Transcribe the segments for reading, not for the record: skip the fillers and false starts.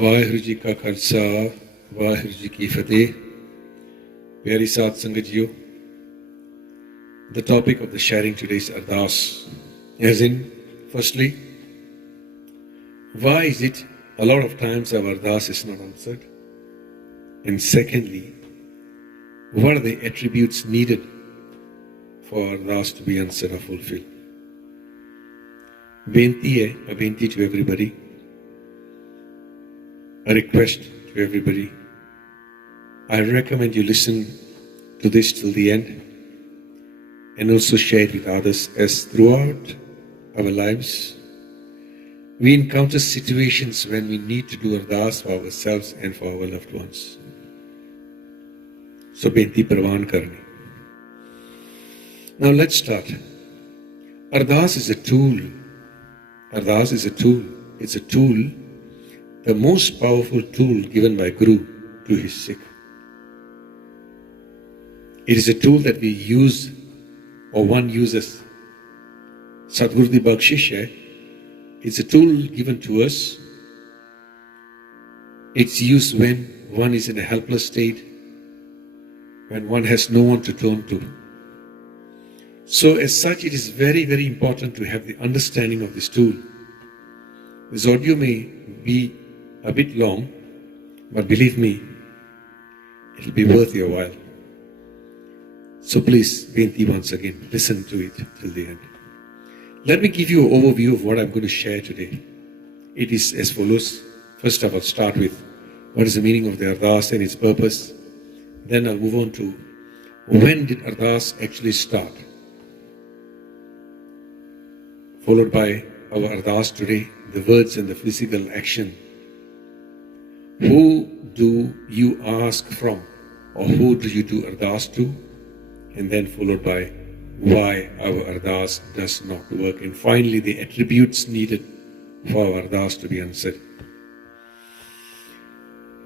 वाहिगुरु जी का खालसा वाहिगुरु जी की फतेह प्यारी साध संगत जियो. The topic of the sharing today is Ardas. As in, firstly, why is it a lot of times our Ardas is not answered? And secondly, what are the attributes needed for Ardas to be answered or fulfilled? Benti hai, a benti to everybody, a request to everybody. I recommend you listen to this till the end and also share it with others, as throughout our lives we encounter situations when we need to do Ardas for ourselves and for our loved ones. So benti parwan karni. Now let's start. Ardas is a tool. Ardas is a tool. It's a tool, the most powerful tool given by Guru to his Sikh. It is a tool that we use, or one uses. Sadhguru di Bakshish hai. It's a tool given to us. It's used when one is in a helpless state, when one has no one to turn to. So as such, it is very, very important to have the understanding of this tool. This audio may be a bit long, but believe me, it will be worth your while. So please, Benti once again, listen to it till the end. Let me give you an overview of what I'm going to share today. It is as follows. First of all, start with what is the meaning of the Ardas and its purpose. Then I'll move on to when did Ardas actually start. Followed by our Ardas today, the words and the physical action. Who do you ask from, or who do you do Ardas to? And then followed by why our Ardas does not work. And finally, the attributes needed for our Ardas to be answered.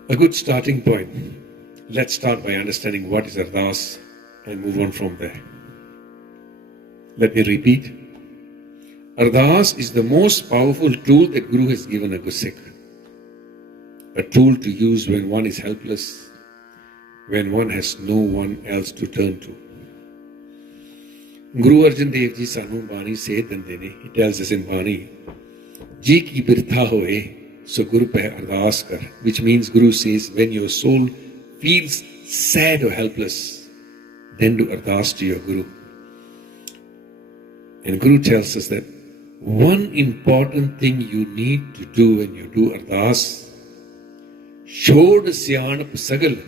A good starting point. Let's start by understanding what is Ardas and move on from there. Let me repeat. Ardas is the most powerful tool that Guru has given a Gursikh. A tool to use when one is helpless, when one has no one else to turn to. Guru Arjan Dev Ji sanu Bani se dande ne. He tells us in Bani, Ji ki birtha hoye, so Guru pe Ardas kar. Which means Guru says, when your soul feels sad or helpless, then do Ardas to your Guru. And Guru tells us that one important thing you need to do when you do Ardas, Shod Syanap Sagal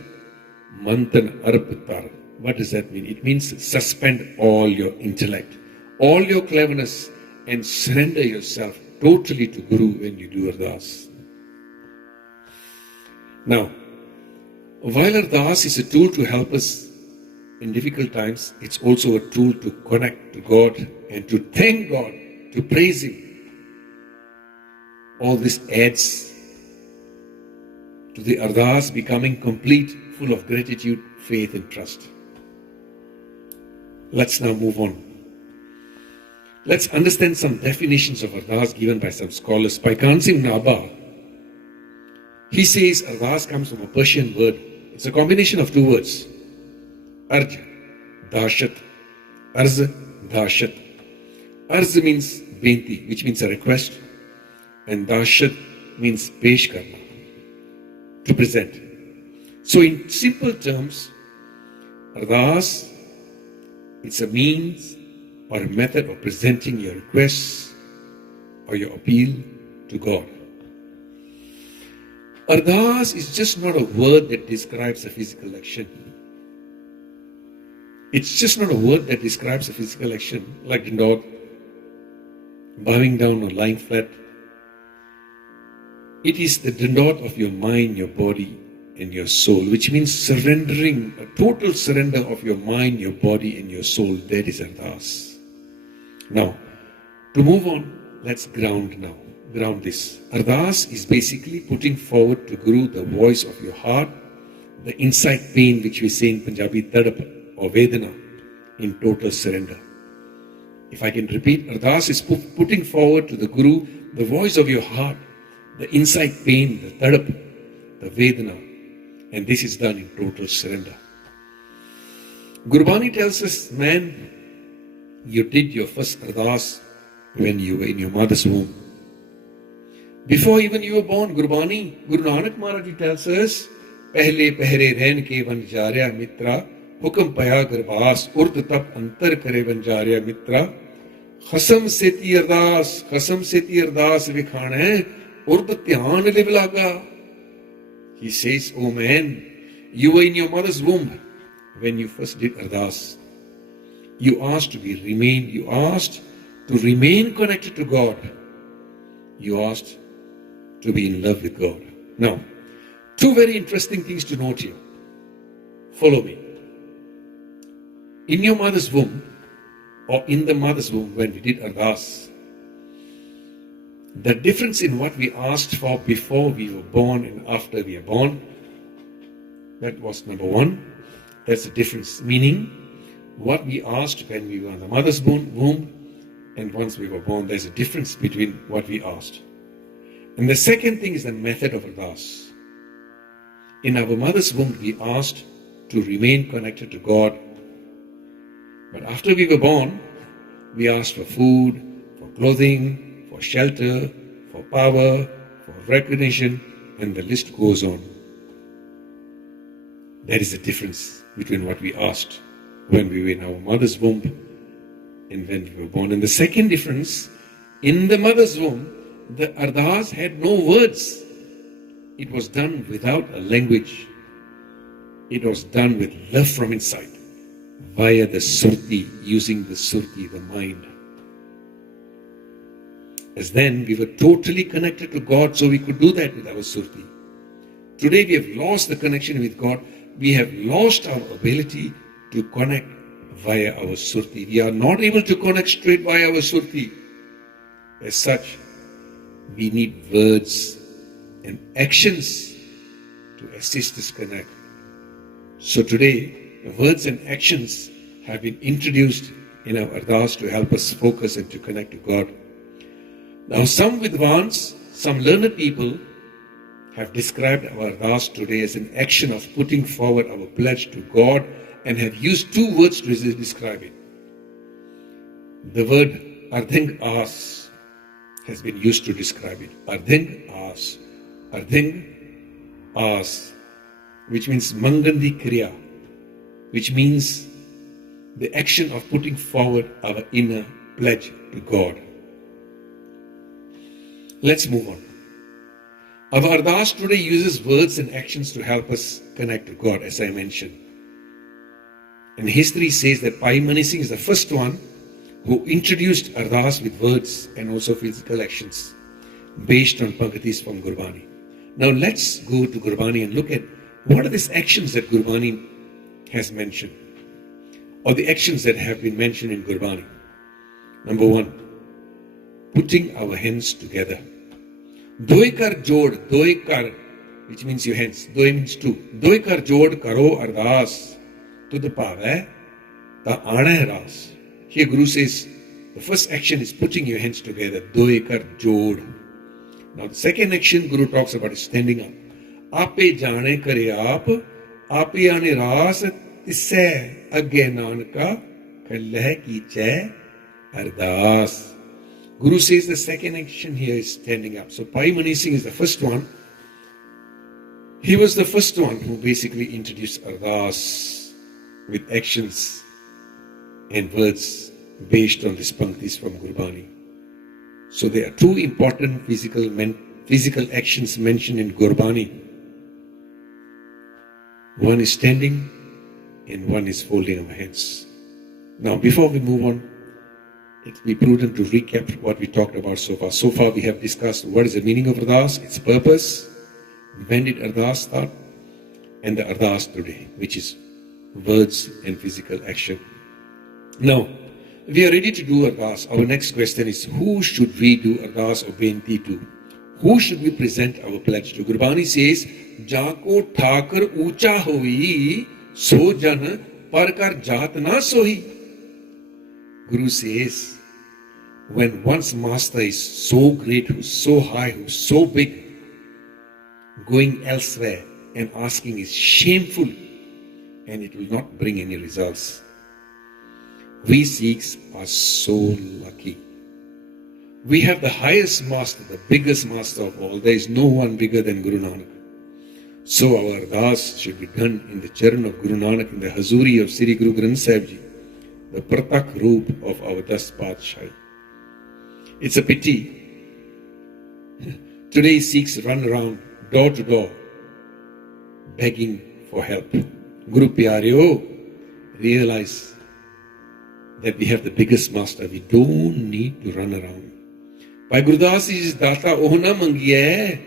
Mantan Arp Tar. What does that mean? It means suspend all your intellect, all your cleverness, and surrender yourself totally to Guru when you do Ardas. Now, while Ardas is a tool to help us in difficult times, it's also a tool to connect to God and to thank God, to praise Him. All this adds to the Ardas becoming complete, full of gratitude, faith and trust. Let's now move on. Let's understand some definitions of Ardas given by some scholars. By Kansim Naba, he says Ardas comes from a Persian word. It's a combination of two words. Arj, Dashat. Arz, Dashat. Arz means benti, which means a request. And Dashat means pesh karna, to present. So in simple terms, Ardas, it's a means or a method of presenting your requests or your appeal to God. Ardas is just not a word that describes a physical action. It's just not a word that describes a physical action like Dindot, bowing down or lying flat. It is the Dindot of your mind, your body, and your soul, which means surrendering, a total surrender of your mind, your body, and your soul. That is Ardas. Now, to move on, let's ground now. Ground this. Ardas is basically putting forward to Guru the voice of your heart, the inside pain, which we say in Punjabi, tadap or vedana, in total surrender. If I can repeat, Ardas is putting forward to the Guru the voice of your heart, the inside pain, the tadap, the vedana, and this is done in total surrender. Gurbani tells us, man, you did your first ardas when you were in your mother's womb. Before even you were born, Gurbani, Guru Nanak Maharaj tells us, Pehle pehre rehn ke vanjarya mitra, hukam paya garbhas, urd tap antar kare vanjarya mitra, khasam seti ardas vikhan hai, urd dhyan liv laga. He says, oh man, you were in your mother's womb when you first did ardas. You asked to remain connected to God. You asked to be in love with God. Now, two very interesting things to note here. Follow me. In your mother's womb, or in the mother's womb when we did ardas, the difference in what we asked for before we were born and after we are born, that was number one. That's the difference. Meaning, what we asked when we were in the mother's womb and once we were born, there's a difference between what we asked. And the second thing is the method of ardas. In our mother's womb, we asked to remain connected to God. But after we were born, we asked for food, for clothing, for shelter, for power, for recognition, and the list goes on. That is the difference between what we asked when we were in our mother's womb and when we were born. And the second difference, in the mother's womb, the ardas had no words. It was done without a language. It was done with love from inside, via the surti, using the surti, the mind. As then we were totally connected to God, so we could do that with our surti. Today we have lost the connection with God. We have lost our ability to connect via our surti. We are not able to connect straight via our surti. As such, we need words and actions to assist us connect. So today, the words and actions have been introduced in our ardas to help us focus and to connect to God. Now, some vidvans, some learned people have described our ardas today as an action of putting forward our pledge to God and have used two words to describe it. The word ardhing as has been used to describe it. Ardhing as. Ardhing as, which means mangandi kriya, which means the action of putting forward our inner pledge to God. Let's move on. Our ardas today uses words and actions to help us connect to God, as I mentioned. And history says that Pai Mani Singh is the first one who introduced ardas with words and also physical actions based on Pankatis from Gurbani. Now let's go to Gurbani and look at what are these actions that Gurbani has mentioned, or the actions that have been mentioned in Gurbani. Number one, putting our hands together. Doi kar jod, doi kar, which means your hands. Doi means two. Doi kar jod karo ardas. Tud pave, ta aana ras. Here Guru says, the first action is putting your hands together. Doi kar jod. Now the second action Guru talks about is standing up. Ape jane kare aap, ape aane ras, tisse agge nanka, kallah kiche ardas. Guru says the second action here is standing up. So Pai Mani Singh is the first one. He was the first one who basically introduced ardas with actions and words based on these panktis from Gurbani. So there are two important physical actions mentioned in Gurbani. One is standing and one is folding our hands. Now before we move on, it will be prudent to recap what we talked about so far. So far we have discussed what is the meaning of ardas, its purpose, when did ardas start, and the ardas today, which is words and physical action. Now, we are ready to do ardas. Our next question is, who should we do ardas or benti to? Who should we present our pledge to? Gurbani says, Jako thakar ucha hoi, so jan parkar jat na sohi. Guru says, when one's master is so great, who's so high, who's so big, going elsewhere and asking is shameful, and it will not bring any results. We Sikhs are so lucky. We have the highest master, the biggest master of all. There is no one bigger than Guru Nanak. So our Ardas should be done in the Charan of Guru Nanak, in the Hazuri of Sri Guru Granth Sahib Ji, the Pratak Roop of our Das Padshai. It's a pity. Today Sikhs run around door to door begging for help. Guru Pyareo, realize that we have the biggest master. We don't need to run around. Bhai Gurdas ji data oh na mangiye,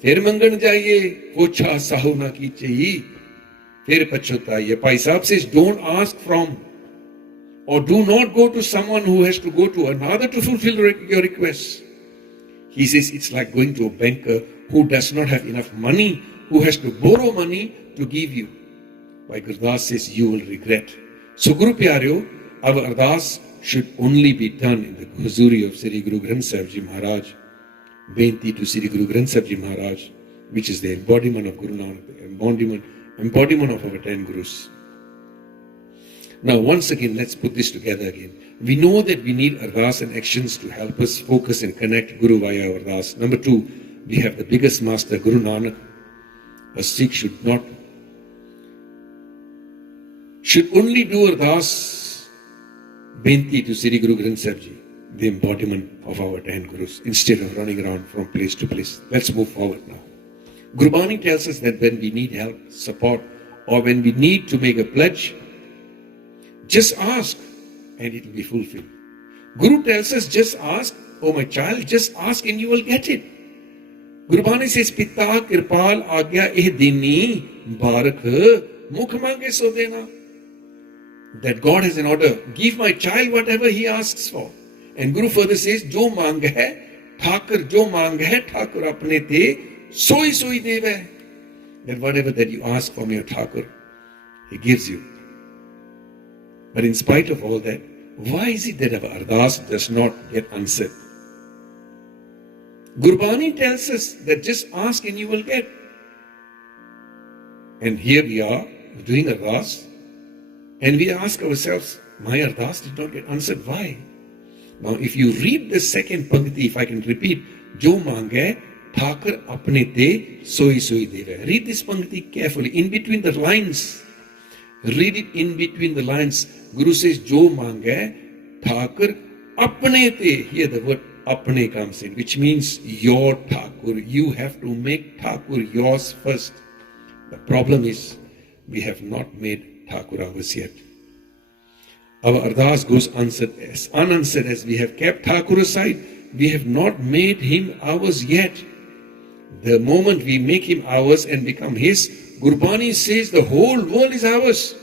fir mangan jaiye, pocha sahu na kiche, fir pachotaiye. Bhai Sahib says, don't ask from, or do not go to someone who has to go to another to fulfill your requests. He says it's like going to a banker who does not have enough money, who has to borrow money to give you. Bhai Gurdas says you will regret. So Guru Pyareo, our Ardas should only be done in the Huzuri of Sri Guru Granth Sahib Ji Maharaj, Benti to Sri Guru Granth Sahib Ji Maharaj, which is the embodiment of Guru Nanak, the embodiment of our 10 Gurus. Now once again, let's put this together again. We know that we need Ardas and actions to help us focus and connect Guru via Ardas. Number 2, we have the biggest master, Guru Nanak. A Sikh should only do Ardas Benti to Sri Guru Granth Sahib Ji, the embodiment of our 10 Gurus, instead of running around from place to place. Let's move forward now. Gurbani tells us that when we need help, support, or when we need to make a pledge, just ask and it will be fulfilled. Guru tells us, just ask, oh my child, just ask and you will get it. Gurbani says, Pitta Kirpal Agya Eh Dini Barak Mukh Mange So Dena. That God has an order, give my child whatever he asks for. And Guru further says, Jo mang hai, Thakur, Jo mang hai, Thakur apne te, soi soi deva. That whatever that you ask from your Thakur, he gives you. But in spite of all that, why is it that our Ardas does not get answered? Gurbani tells us that just ask and you will get. And here we are doing Ardas, and we ask ourselves, my Ardas did not get answered. Why? Now, if you read the second pankti, if I can repeat, Jo mange, Thakur apne te, soi soi deva. Read this pankti carefully, in between the lines. Read it in between the lines. Guru says, Jo mange, Thakur apne te. Here the word apne comes in, which means your Thakur. You have to make Thakur yours first. The problem is, we have not made Thakur ours yet. Our Ardas goes unanswered as we have kept Thakur aside. We have not made him ours yet. The moment we make him ours and become his, Gurbani says the whole world is ours.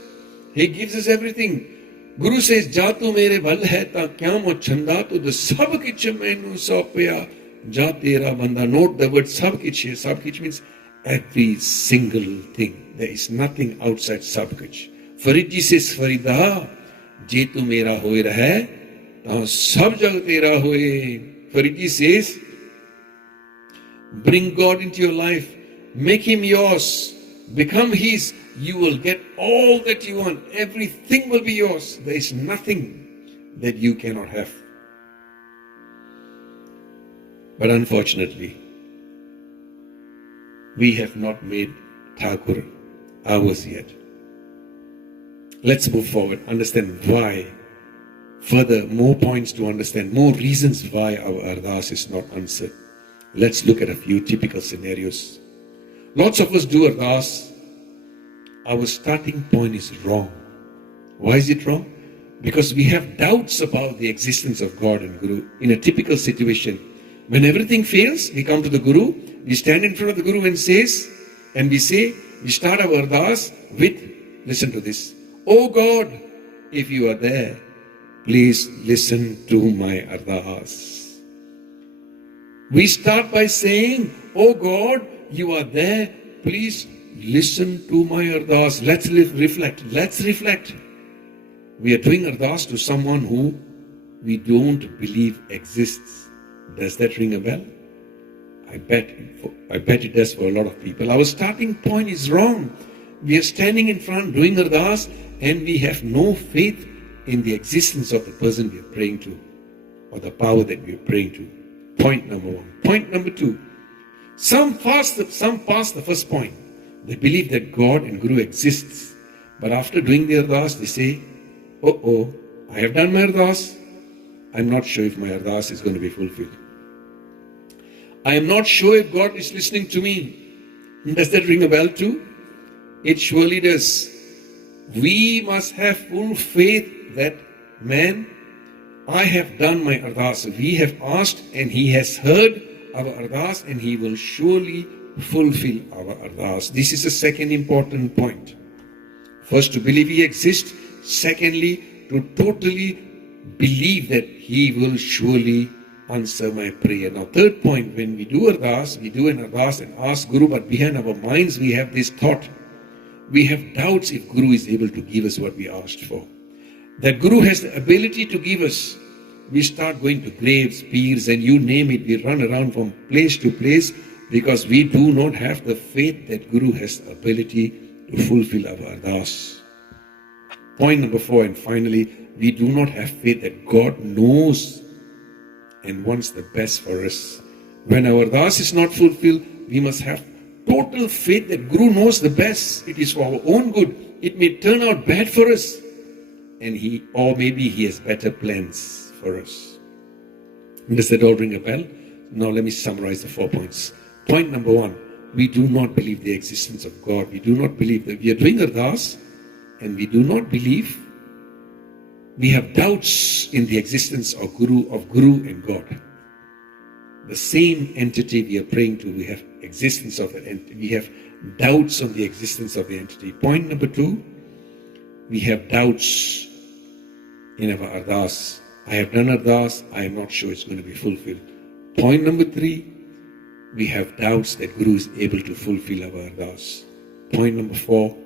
He gives us everything. Guru says, Ja tu mere bal hai ta kya mo chanda tu the sab kich mainu saupya ja tera banda. Note the word sab kich here. Sab kich means every single thing. There is nothing outside sab kich. Farid ji says, Farida, je tu mera hoye rahe, ta sab jag tera hoye. Farid ji says, bring God into your life, make him yours, become his, you will get all that you want. Everything will be yours. There is nothing that you cannot have. But unfortunately, we have not made Thakur ours yet. Let's move forward, understand why. Further, more points to understand, more reasons why our Ardas is not answered. Let's look at a few typical scenarios. Lots of us do Ardas. Our starting point is wrong. Why is it wrong? Because we have doubts about the existence of God and Guru. In a typical situation, when everything fails, we come to the Guru, we stand in front of the Guru and we start our Ardas with, listen to this, Oh God, if you are there, please listen to my Ardas. We start by saying, Oh God, you are there, please listen to my Ardas. Let's reflect. We are doing Ardas to someone who we don't believe exists. Does that ring a bell? I bet it does for a lot of people. Our starting point is wrong. We are standing in front doing Ardas and we have no faith in the existence of the person we are praying to or the power that we are praying to. Point number one. Point number two. Some pass the first point. They believe that God and Guru exists. But after doing the Ardas, they say, I have done my Ardas. I'm not sure if my Ardas is going to be fulfilled. I am not sure if God is listening to me. Does that ring a bell too? It surely does. We must have full faith that, man, I have done my Ardas. We have asked and He has heard our Ardas and He will surely fulfill our Ardas. This is the second important point. First, to believe He exists. Secondly, to totally believe that He will surely answer my prayer. Now, third point, when we do Ardas, we do an Ardas and ask Guru, but behind our minds we have this thought. We have doubts if Guru is able to give us what we asked for. That Guru has the ability to give us. We start going to graves, pirs, and you name it. We run around from place to place because we do not have the faith that Guru has the ability to fulfill our Ardas. Point number 4, and finally, we do not have faith that God knows and wants the best for us. When our Ardas is not fulfilled, we must have total faith that Guru knows the best. It is for our own good. It may turn out bad for us. And maybe He has better plans for us. Does that all ring a bell? Now let me summarize the 4 points. Point number 1, we do not believe the existence of God. We do not believe that we are doing Ardas, and we do not believe. We have doubts in the existence of Guru and God. The same entity we are praying to, we have existence of it, we have doubts on the existence of the entity. Point number 2, we have doubts in our Ardas. I have done Ardas, I am not sure it's going to be fulfilled. Point number 3, we have doubts that Guru is able to fulfill our Ardas. Point number 4,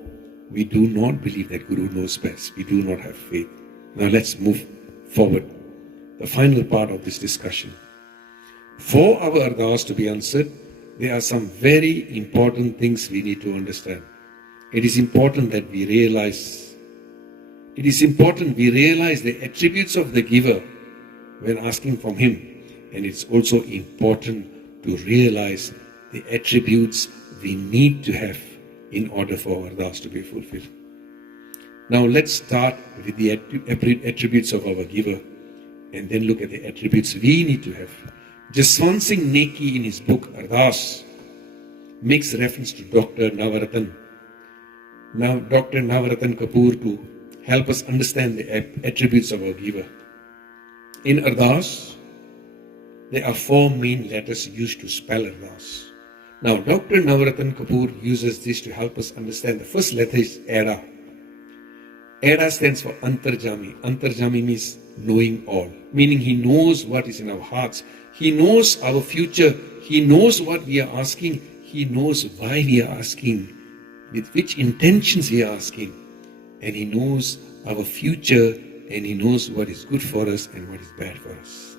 we do not believe that Guru knows best. We do not have faith. Now let's move forward. The final part of this discussion. For our Ardas to be answered, there are some very important things we need to understand. It is important that we realize the attributes of the giver when asking from Him. And it's also important to realize the attributes we need to have in order for our Ardas to be fulfilled. Now let's start with the attributes of our giver and then look at the attributes we need to have. Jaswant Singh Neki in his book Ardas makes reference to Dr. Navaratan. Now Dr. Navaratan Kapoor to help us understand the attributes of our giver. In Ardas, there are 4 main letters used to spell Ardas. Now Dr. Navaratan Kapoor uses this to help us understand. The first letter is Ada. Ada stands for Antarjami. Antarjami means knowing all, meaning He knows what is in our hearts. He knows our future. He knows what we are asking. He knows why we are asking, with which intentions we are asking. And He knows our future, and He knows what is good for us and what is bad for us.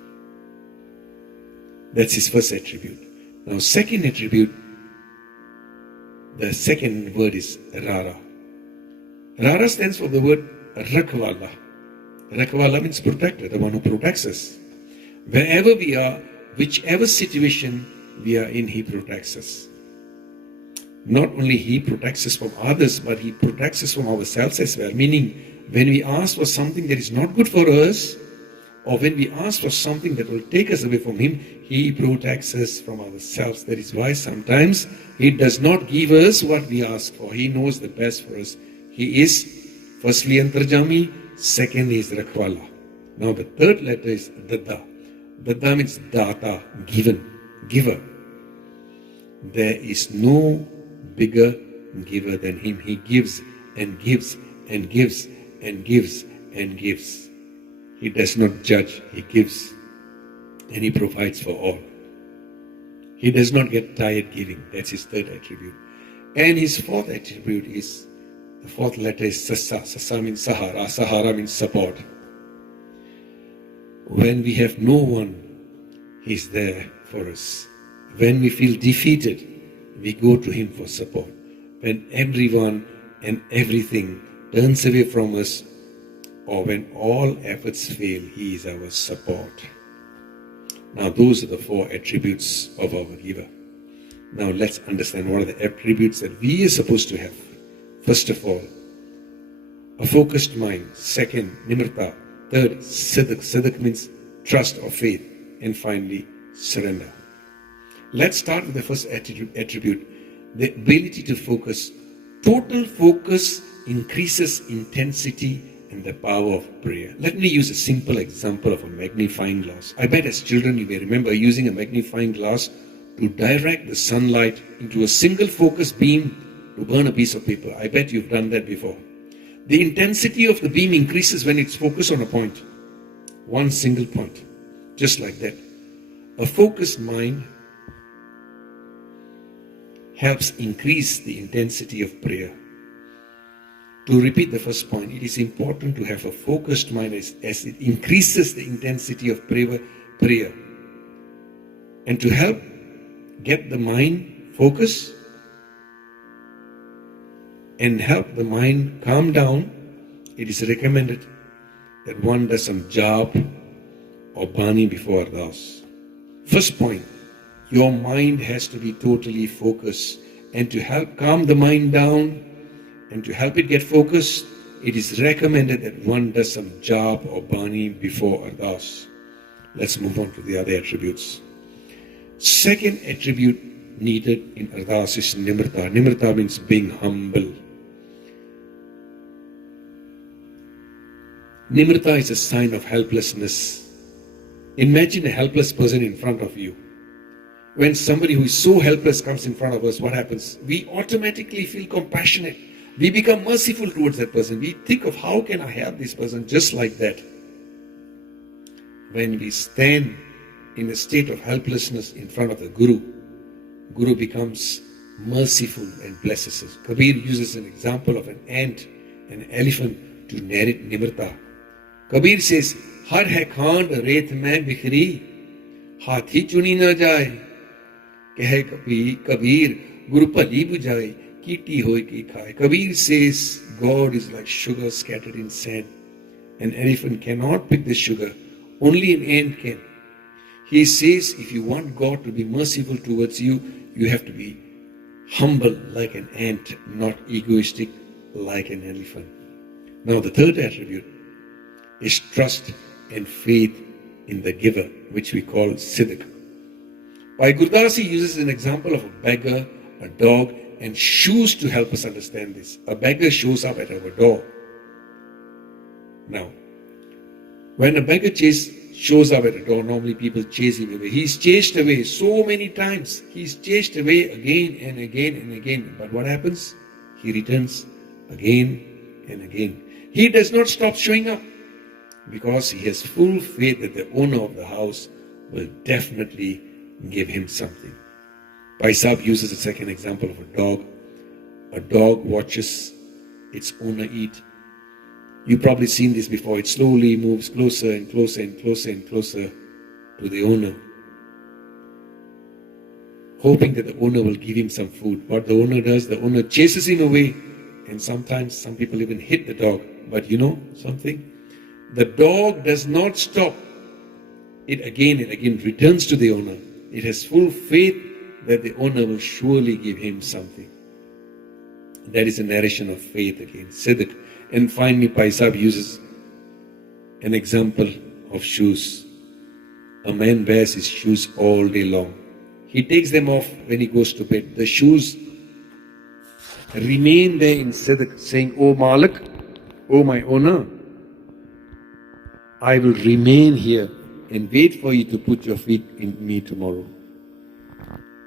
That's His first attribute. Now, second attribute, the second word is Rara. Rara stands for the word Rakhwala. Rakhwala means protector, the one who protects us. Wherever we are, whichever situation we are in, He protects us. Not only He protects us from others, but He protects us from ourselves as well. Meaning, when we ask for something that is not good for us, or when we ask for something that will take us away from Him, He protects us from ourselves. That is why sometimes He does not give us what we ask for. He knows the best for us. He is firstly Antarjami, second is Rakhwala. Now the third letter is Dada. Dada means Data, giver. There is no bigger giver than Him. He gives and gives and gives and gives and gives. He does not judge, He gives and He provides for all. He does not get tired giving. That's His third attribute. And His fourth attribute is, the fourth letter is Sasa. Sasa means Sahara. Sahara means support. When we have no one, He's there for us. When we feel defeated, we go to Him for support. When everyone and everything turns away from us, or when all efforts fail, He is our support. Now, those are the 4 attributes of our giver. Now, let's understand what are the attributes that we are supposed to have. First of all, a focused mind. Second, nimirta. Third, siddhak. Siddhak means trust or faith. And finally, surrender. Let's start with the first attribute, the ability to focus. Total focus increases intensity and the power of prayer. Let me use a simple example of a magnifying glass. I bet as children you may remember using a magnifying glass to direct the sunlight into a single focus beam to burn a piece of paper. I bet you've done that before. The intensity of the beam increases when it's focused on a point. One single point. Just like that. A focused mind helps increase the intensity of prayer. To repeat the first point, it is important to have a focused mind as it increases the intensity of prayer. And to help get the mind focused and help the mind calm down, it is recommended that one does some jap or bani before Ardas. First point, your mind has to be totally focused. And to help calm the mind down and to help it get focused, it is recommended that one does some jap or bani before Ardas. Let's move on to the other attributes. Second attribute needed in Ardas is nimirta. Nimirta means being humble. Nimirta is a sign of helplessness. Imagine a helpless person in front of you. When somebody who is so helpless comes in front of us, what happens? We automatically feel compassionate. We become merciful towards that person. We think of how can I help this person just like that. When we stand in a state of helplessness in front of the Guru becomes merciful and blesses us. Kabir uses an example of an ant and an elephant to narrate nimirta. Kabir says, Har hai khand ret mein bikhri, hathi chuni na jaye. Kahe Kabir, Guru pali bujaye, kiti hoy ki khaye. Kabir says, God is like sugar scattered in sand. An elephant cannot pick the sugar, only an ant can. He says, if you want God to be merciful towards you, you have to be humble like an ant, not egoistic like an elephant. Now the third attribute is trust and faith in the giver, which we call siddhak. Bhai Gurdas uses an example of a beggar, a dog, and shoes to help us understand this. A beggar shows up at our door. Now, when a beggar shows up at a door, normally people chase him away. He's chased away so many times. He's chased away again and again and again. But what happens? He returns again and again. He does not stop showing up because he has full faith that the owner of the house will definitely give him something. Bhai Sahib uses a second example of a dog. A dog watches its owner eat. You've probably seen this before. It slowly moves closer and closer and closer and closer to the owner, hoping that the owner will give him some food. What the owner does, the owner chases him away, and sometimes some people even hit the dog. But you know something? The dog does not stop. It again and again returns to the owner. It has full faith that the owner will surely give him something. That is a narration of faith again, siddhak. And finally, Bhai Sahib uses an example of shoes. A man wears his shoes all day long. He takes them off when he goes to bed. The shoes remain there in siddhak, saying, "Oh Malik, oh my owner, I will remain here and wait for you to put your feet in me tomorrow."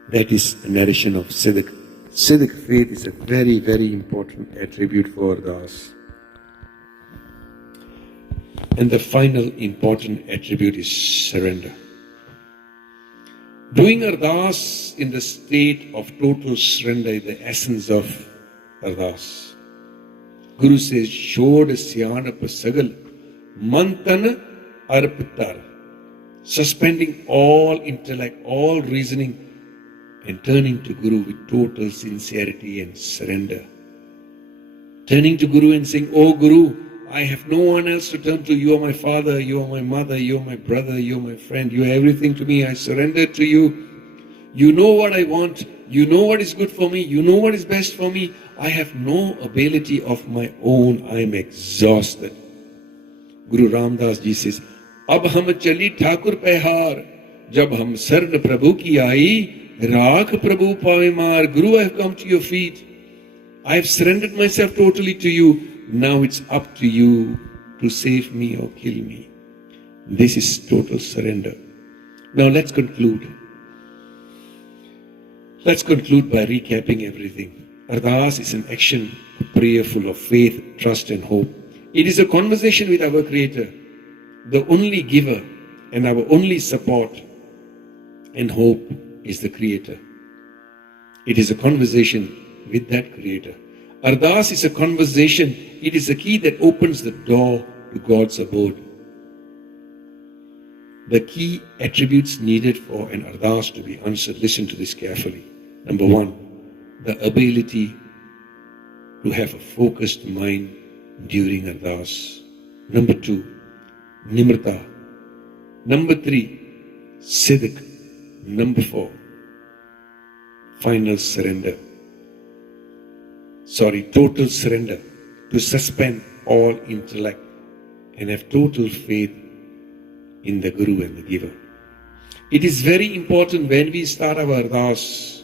That is a narration of siddhak. Siddhak faith is a very, very important attribute for Ardas. And the final important attribute is surrender. Doing Ardas in the state of total surrender is the essence of Ardas. Guru says, Shod Syanap Sagal Mantana Arpitar. Suspending all intellect, all reasoning, and turning to Guru with total sincerity and surrender. Turning to Guru and saying, "Oh Guru, I have no one else to turn to. You are my father, you are my mother, you are my brother, you are my friend. You are everything to me. I surrender to you. You know what I want. You know what is good for me. You know what is best for me. I have no ability of my own. I am exhausted." Guru Ramdas ji says, "Ab hum chali Thakur pehar, jab hum sarn Prabhu ki aayi, raakh Prabhu paave maar." Guru, I have come to your feet. I have surrendered myself totally to you. Now it's up to you to save me or kill me. This is total surrender. Now let's conclude. Let's conclude by recapping everything. Ardas is an action, a prayer full of faith, trust and hope. It is a conversation with our Creator, the only giver and our only support and hope is the Creator. It is a conversation with that Creator. Ardas is a conversation. It is a key that opens the door to God's abode. The key attributes needed for an Ardas to be answered. Listen to this carefully. Number one, the ability to have a focused mind during Ardas. Number two, Nimrata. Number three, Sidq. Number four, final surrender. Total surrender. To suspend all intellect and have total faith in the Guru and the Giver. It is very important when we start our Ardas,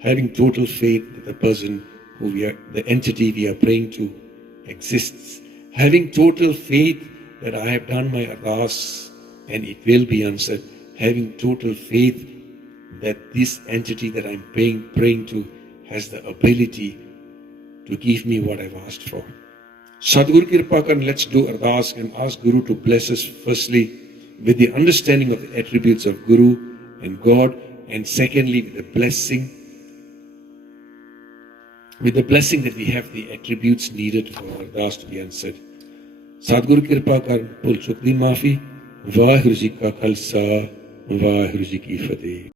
having total faith that the person who we are, the entity we are praying to exists. Having total faith that I have done my Ardas and it will be answered. Having total faith that this entity that I'm praying to has the ability to give me what I've asked for. Sadhguru Kirpa Karan, let's do Ardas and ask Guru to bless us firstly with the understanding of the attributes of Guru and God, and secondly with the blessing that we have the attributes needed for Ardas to be answered. Sadhguru Kirpa Karan, Pul Chuk di Maafi, Vaheguru Ji Ka Khalsa, Vaheguru Ji Ki Fateh.